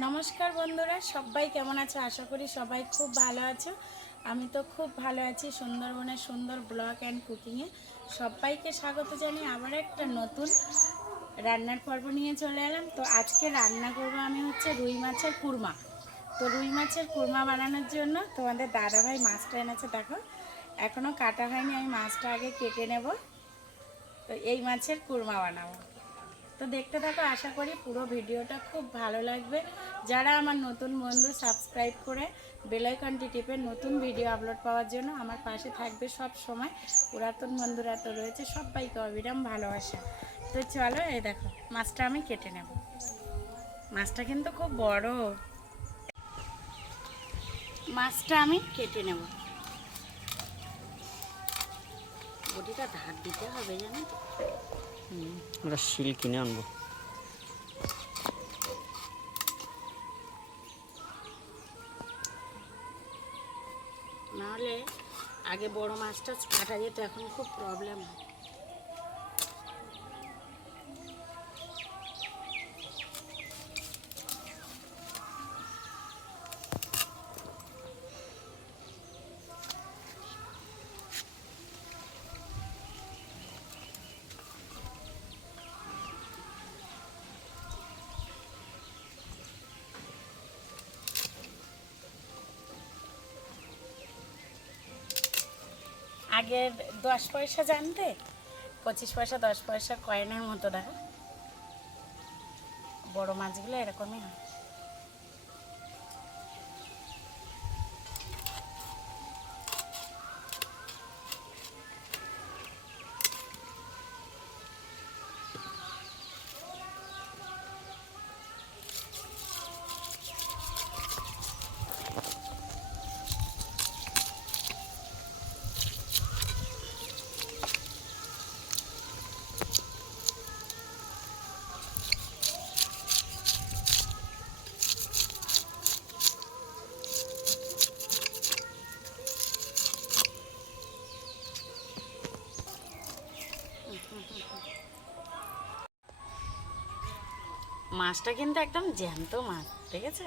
নমস্কার বন্ধুরা, সবাই কেমন আছো? আশা করি সবাই খুব ভালো আছো। আমি তো খুব ভালো আছি সুন্দরবনের সুন্দর ব্লগ অ্যান্ড কুকিংয়ে সবাইকে স্বাগত জানিয়ে আবার একটা নতুন রান্নার পর্ব নিয়ে চলে এলাম। তো আজকে রান্না করব আমি হচ্ছে রুই মাছের কুরমা। তো রুই মাছের কুরমা বানানোর জন্য তোমাদের দাদাভাই মাছটা এনেছে, দেখো। এখনও কাটা হয়নি, আমি মাছটা আগে কেটে নেব। তো এই মাছের কুরমা বানাবো। তো দেখতে থাকো, আশা করি পুরো ভিডিওটা খুব ভালো লাগবে। যারা আমার নতুন বন্ধু সাবস্ক্রাইব করে বেলাইকনটি টিপে নতুন ভিডিও আপলোড পাওয়ার জন্য আমার পাশে থাকবে সব সময়। পুরাতন বন্ধুরা তো রয়েছে, সবাইকে অবিরাম ভালোবাসা। তো চলো, এই দেখো, মাছটা আমি কেটে নেব। মাছটা কিন্তু খুব বড়। মাছটা আমি কেটে নেব। বটিটা ধার দিতে হবে জানো আমরা শিল কিনে আনব। নাহলে আগে বড় মাছটা কাটা যেত এখন খুব প্রবলেম হয়। আগের দশ পয়সা জানতে? পঁচিশ পয়সা, দশ পয়সা কয়েনের মতো দেখো বড় মাছগুলো এরকমই হয়। মাছটা কিন্তু একদম জ্যান্ত মাছ, দেখেছ?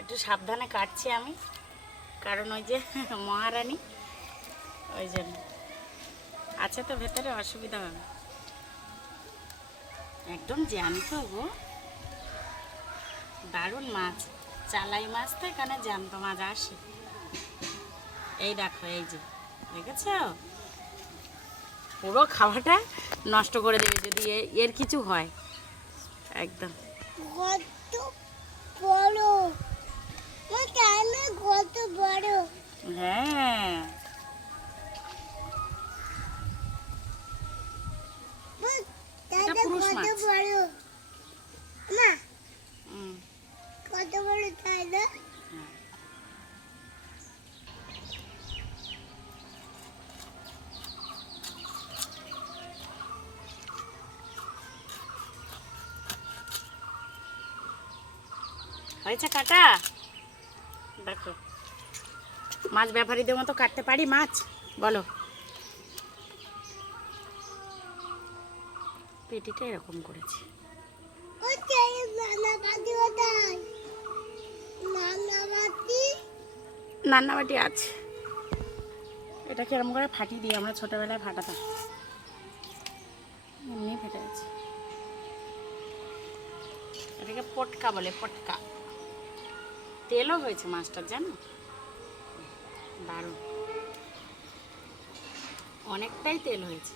একটু সাবধানে কাটছি আমি, কারণ ওই যে মহারানী, ওই জন্য। আছে তো ভেতরে, অসুবিধা হবে। একদম জ্যান্ত গো। দারুণ মাছ, চালাই মাছ তো এখানে জ্যান্ত মাছ আসে। এই দেখো, এই যে, দেখেছ? পুরো খাওয়াটা নষ্ট করে দেবে যদি এর কিছু হয়। একদম। হ্যাঁ। পুরুষ কত মাছ। বড়। কত দাদা হ্যাঁ। হয়েছে কাটা? দেখো, মাছ ব্যাপারীদের মতো কাটতে পারি মাছ? বলো। পেটিটা এরকম করেছি। ও চাই নানা বাদি ওটাই নানা বাদি রান্নাবাটি আছে। এটা কিরম করে ফাটিয়ে দিই আমরা ছোটোবেলায় ফাটাতাম। এমনি ফেটে গেছে। এটাকে পটকা বলে, পটকা। তেলও হয়েছে মাছটার জানো? দারুণ। অনেকটাই তেল হয়েছে।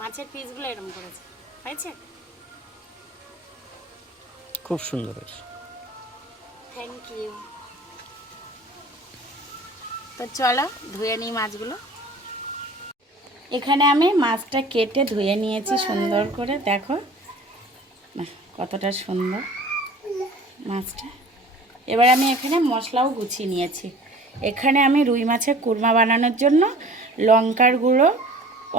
মাছের পিসগুলো এরকম করেছে। হয়েছে? খুব সুন্দর হয়েছে। থ্যাংক ইউ তো চলো ধুয়ে নিই মাছগুলো। এখানে আমি মাছটা কেটে ধুয়ে নিয়েছি সুন্দর করে, দেখো। কতটা সুন্দর মাছটা। এবার আমি এখানে মশলাও গুছিয়ে নিয়েছি। এখানে আমি রুই মাছের কুরমা বানানোর জন্য লঙ্কার গুঁড়ো,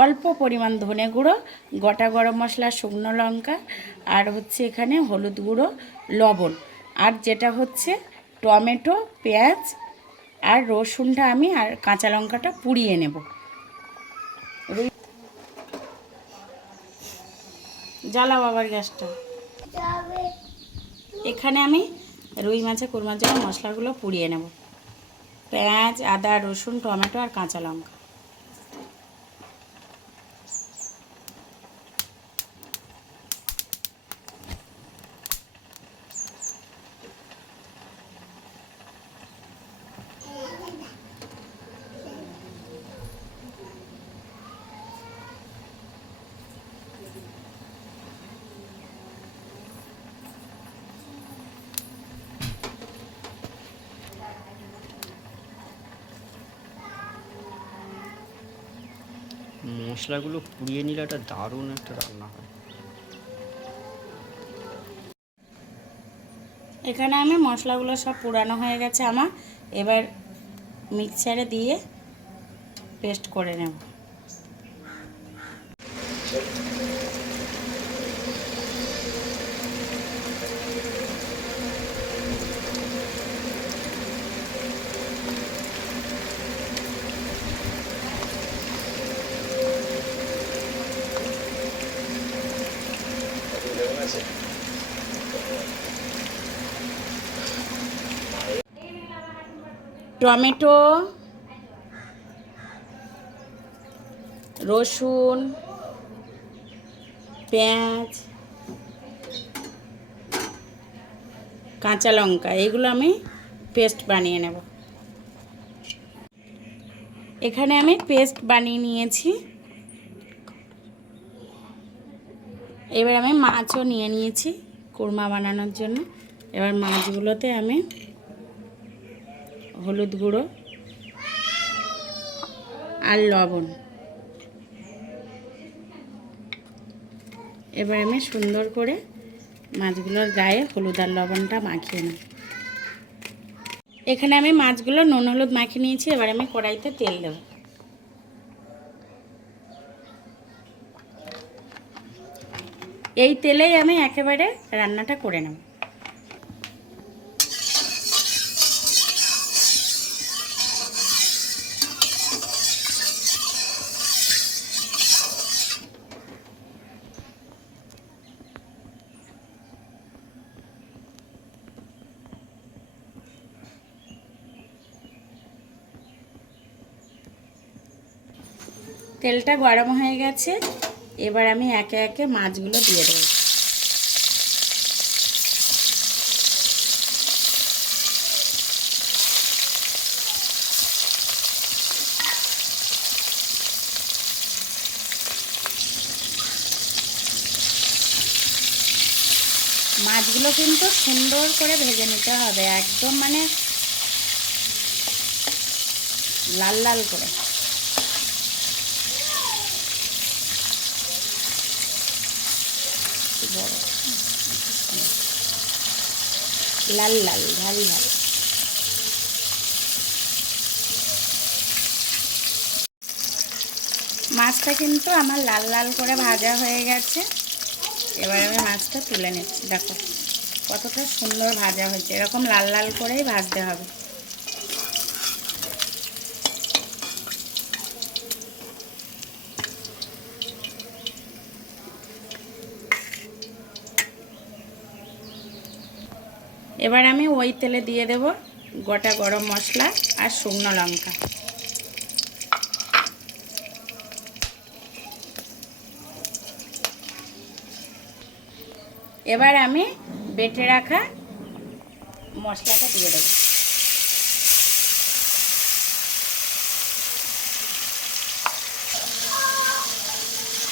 অল্প পরিমাণ ধনে গুঁড়ো, গোটা গরম মশলা, শুকনো লঙ্কা, আর হচ্ছে এখানে হলুদ গুঁড়ো, লবণ। আর যেটা হচ্ছে টমেটো, পেঁয়াজ আর রসুনটা আমি আর কাঁচা লঙ্কাটা পুড়িয়ে নেব। জ্বালাও আবার গ্যাসটা। এখানে আমি রুই মাছে কুরমার জন্য মশলাগুলো পুড়িয়ে নেব। পেঁয়াজ আদা রসুন টমেটো আর কাঁচা লঙ্কা। মশলাগুলো পুড়িয়ে নিলে একটা দারুণ একটা রান্না হয়। এখানে আমি মশলাগুলো সব পুরানো হয়ে গেছে আমার। এবার মিক্সারে দিয়ে পেস্ট করে নেব। টমেটো, রসুন, পেঁয়াজ, কাঁচা লঙ্কা, এগুলো আমি পেস্ট বানিয়ে নেব। এখানে আমি পেস্ট বানিয়ে নিয়েছি। এবার আমি মাছও নিয়ে নিয়েছি কোরমা বানানোর জন্য। এবার মাছগুলোতে আমি হলুদ গুঁড়ো আর লবণ। এবার আমি সুন্দর করে মাছগুলোর গায়ে হলুদ আর লবণটা মাখিয়ে নিই এখানে আমি মাছগুলো নুন হলুদ মাখিয়ে নিয়েছি, এবার আমি কড়াইতে তেল দেব। এই তেলেই আমি একেবারে রান্নাটা করে নেব। তেলটা গরম হয়ে গেছে। এবার আমি একে একে মাছগুলো দিয়ে দেবো। মাছগুলো কিন্তু সুন্দর করে ভেজে নিতে হবে, একদম মানে লাল লাল করে। বড় লাল লাল ঝাল ঝাল মাছটা কিন্তু আমার লাল লাল করে ভাজা হয়ে গেছে। এবার আমি মাছটা তুলে নিচ্ছি। দেখো, কতটা সুন্দর ভাজা হয়েছে। এরকম লাল লাল করেই ভাজতে হবে। এবার আমি ওই তেলে দিয়ে দেব গোটা গরম মশলা আর শুকনো লঙ্কা। এবার আমি বেটে রাখা মশলাটা দিয়ে দেবো।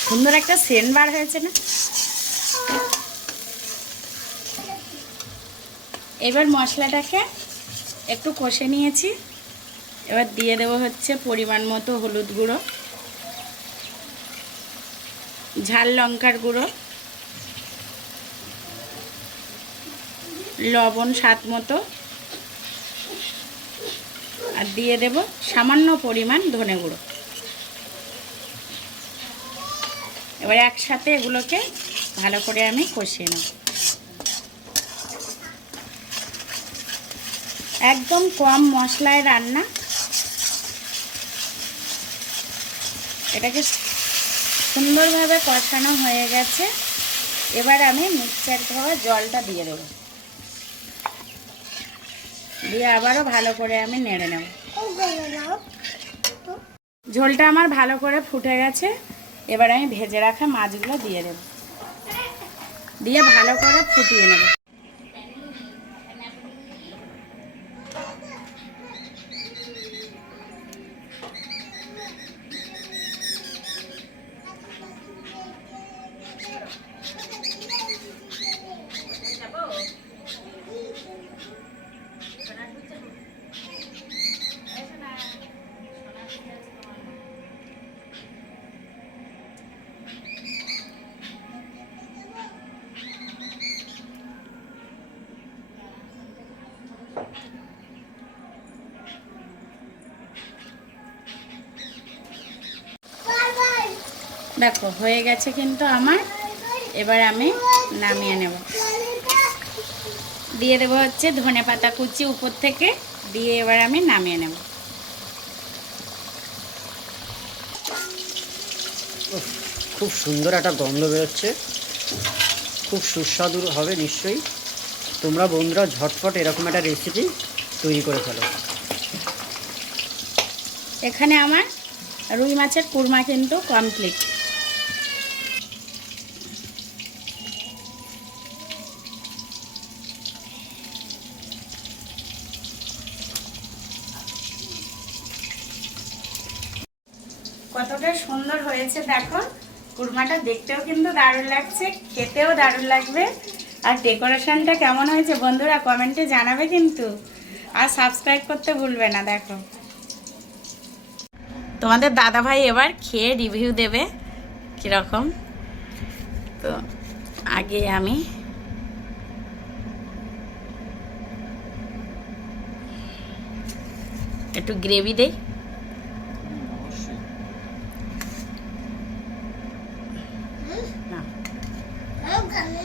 সুন্দর একটা সেন্ট বার হয়েছে না? এবার মশলাটাকে একটু কষে নিয়েছি। এবার দিয়ে দেবো হচ্ছে পরিমাণ মতো হলুদ গুঁড়ো, ঝাল লঙ্কার গুঁড়ো, লবণ স্বাদ মতো, আর দিয়ে দেব সামান্য পরিমাণ ধনে গুঁড়ো। এবার একসাথে এগুলোকে ভালো করে আমি কষিয়ে নেব। একদম কম মশলায় রান্না। এটাকে সুন্দরভাবে কষানো হয়ে গেছে। এবার আমি মিক্সচার খাওয়া জলটা দিয়ে দেবো। দিয়ে আবারও ভালো করে আমি নেড়ে নেব। ঝোলটা আমার ভালো করে ফুটে গেছে। এবার আমি ভেজে রাখা মাছগুলো দিয়ে দেব। দিয়ে ভালো করে ফুটিয়ে নেব। দেখো হয়ে গেছে কিন্তু আমার। এবার আমি নামিয়ে নেব। দিয়ে দেবো হচ্ছে ধনে পাতা কুচি উপর থেকে। দিয়ে এবার আমি নামিয়ে নেব। খুব সুন্দর একটা গন্ধ বেরোচ্ছে। খুব সুস্বাদু হবে নিশ্চয়ই। তোমরা বন্ধুরা ঝটফট এরকম একটা রেসিপি তৈরি করে ফেলো। এখানে আমার রুই মাছের কুরমা কিন্তু কমপ্লিট কতটা সুন্দর হয়েছে, দেখো। কুরমাটা দেখতেও কিন্তু দারুণ লাগছে, খেতেও দারুণ লাগবে। আর ডেকোরেশনটা কেমন হয়েছে বন্ধুরা কমেন্টে জানাবে কিন্তু। আর সাবস্ক্রাইব করতে ভুলবে না, দেখো। তোমাদের দাদা ভাই এবার খেয়ে রিভিউ দেবে, কীরকম? তো আগে আমি একটু গ্রেভি দেই না ও গেল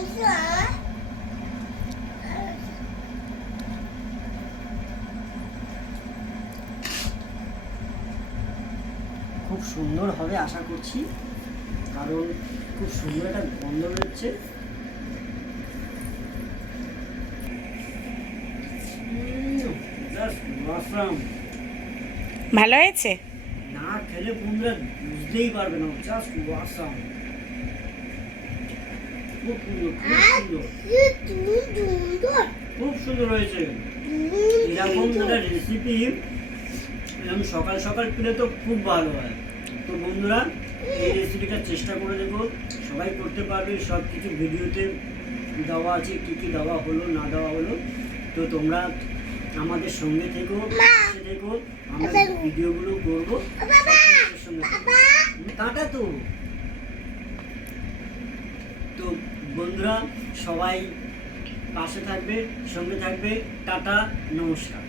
খুব সুন্দর হবে আশা করছি। কারণ খুব সুন্দর একটা গন্ধ রয়েছে ভালো হয়েছে? না খেলে বন্ধুরা বুঝতেই পারবে না জাস্ট ওয়াসাম খুব সুন্দর খুব সুন্দর। খুব সুন্দর হয়েছে। এরকম একটা রেসিপি এরকম সকাল সকাল পেলে তো খুব ভালো হয়। তো বন্ধুরা এই রেসিপিটা চেষ্টা করে দেখো সবাই করতে পারবে সব কিছু ভিডিওতে দেওয়া আছে কী কী দেওয়া হলো না দেওয়া হলো। তো তোমরা আমাদের সঙ্গে থেকো থেকো আমরা ভিডিওগুলো করব। থেকো। তো। তো বন্ধুরা সবাই পাশে থাকবে সঙ্গে থাকবে। টাটা নমস্কার।